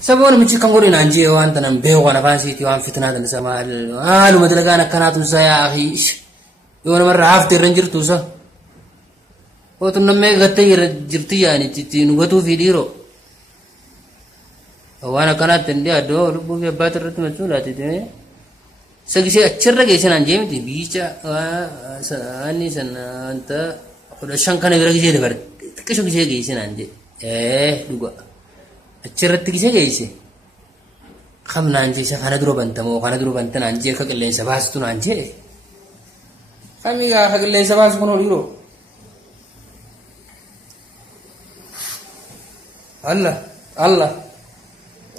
سبون من شكل قولين عنجي وانت نبيه وانا فاسيتي وان فتنات السماء لو مدلقانا كانت يا اخي يوانا مرة عافتي الرنجر توسا وتنمي غتي جرتي يعني نغتو في ديرو وانا كانت تندي ادو ربو في باتر مسؤولات تي سجي اشرا جيسن عنجي متي بيچا اني سن انت خدشان كان غير دبر كشو جيسن عنجي دوغا اشرت جيسي خمنا عنجي سخنا درو بنتمو خنا درو بنتن عنجي كقلين سباستو عنجي خميغا كقلين سباس كنو ديرو الله الله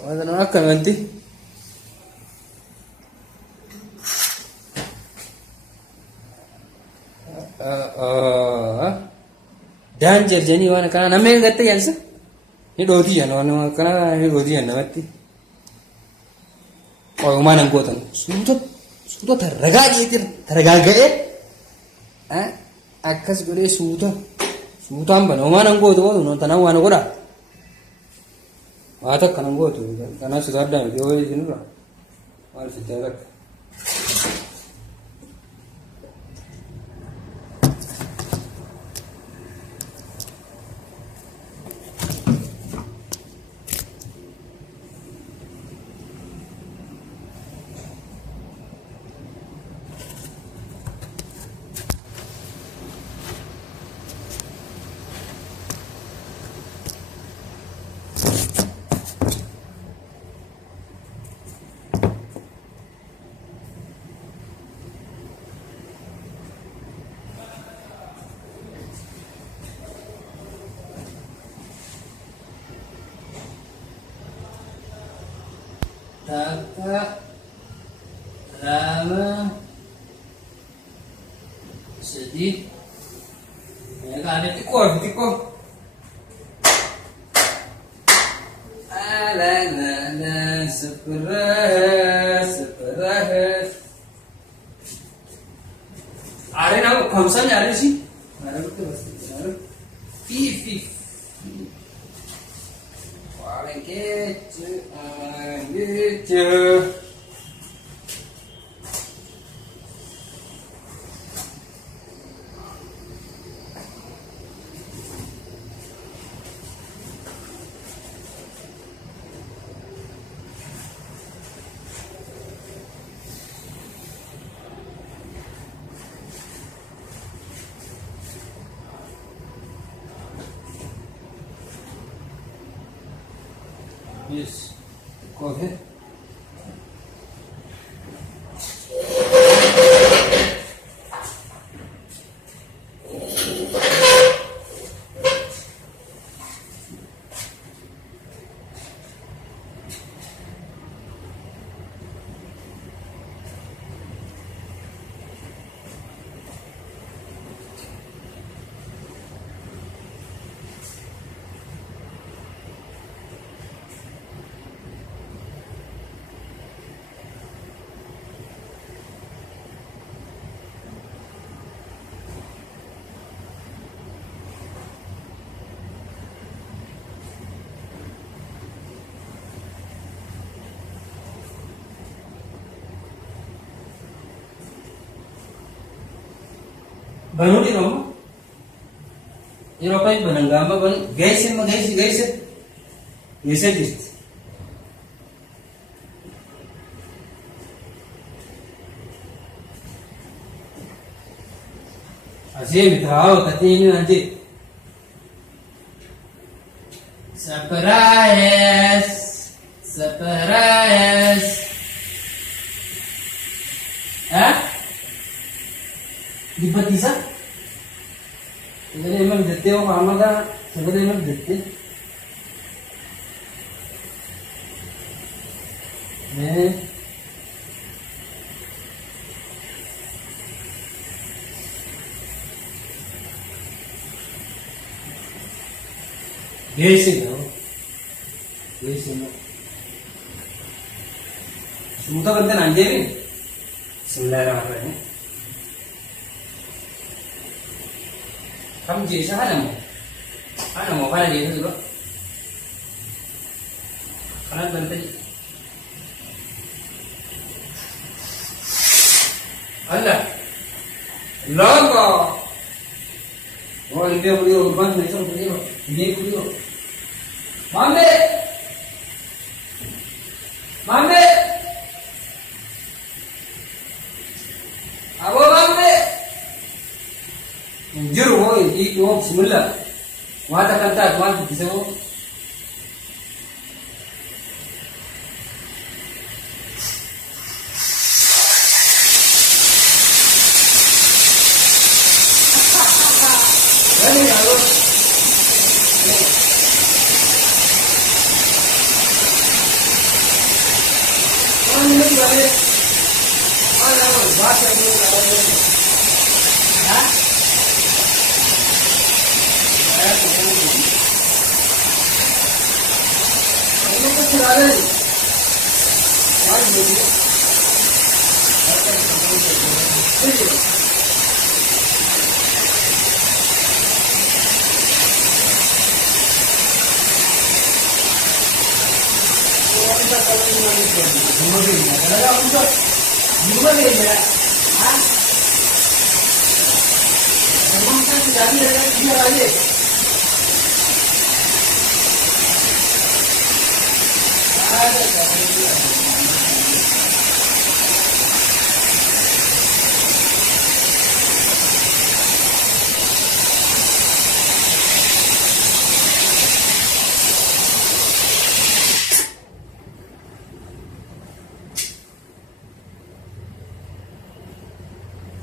هذا ناكل انت danger jani wana kana name gatte yansa ni dodi jano wana kana ni dodi jano matti o umana ngotan suuto taragaje akkas gole suuto ambana umana ngoto no tanan wana goda wata kana ngoto kana su garda yo jinura wal fitara Taka lama sedih ya kan ada tiko ala la seperah are na khamsa ni are sih are betul pasti are fi paling kecil gitu. Yes, coffee. Bangun di rumah. Eropa banangamba ban gaise just. Asih mitrao katini nanti. Surprise. Dipatisa? Segala emang dete o mama ka, segala emang dete. Basic no. Sudah kan anjir. Bismillahirrahmanirrahim. Kamu jadi sana mau? Mana dia tu dulu? kanan bantai Allah lama oh ini beliau urban nih sama beliau ini beliau mame mame abo mame juru oh ini oh bismillah wada kanta tuan bisa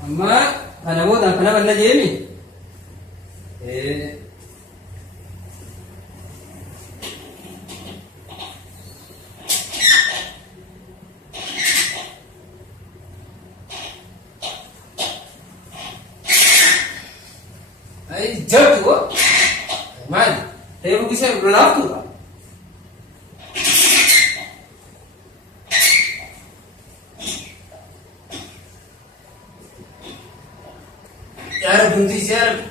amma kana modan kana balla jemi ai jatuh man saya bisa berlaku यार बुंदी यार